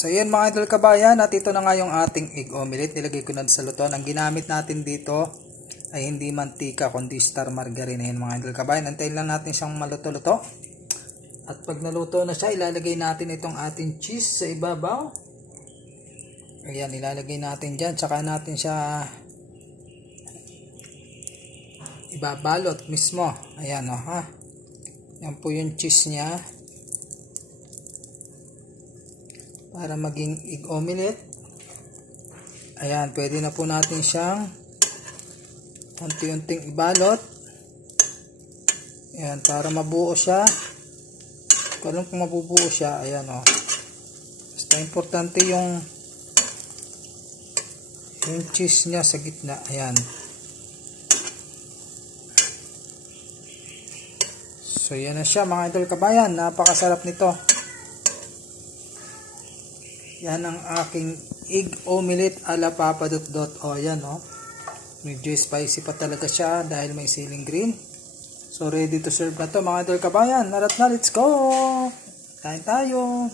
So yan mga idol kabayan, at ito na nga yung ating egg omelette. Nilagay ko na sa luto. Ang ginamit natin dito ay hindi mantika kundi star margarine. Yan mga idol kabayan. Antayin lang natin siyang maluto-luto. At pag naluto na siya, ilalagay natin itong ating cheese sa ibabaw. Ayan, ilalagay natin dyan. Tsaka natin siya ibabalot mismo. Ayan o ha. Yan po yung cheese niya. Para maging egg omelette. Ayan, pwede na po natin siyang unti-unting ibalot. Ayan, para mabuo siya. Kung mabubuo siya, ayan o. Basta importante yung cheese niya sa gitna. Ayan. So, yan na siya mga idol kabayan. Napakasarap nito. Yan ang aking egg omelette ala Papa Dot. O, yan o. Medyo spicy pa talaga siya dahil may ceiling green. So, ready to serve na to mga idol kabayan. Narat na, let's go! Kain tayo!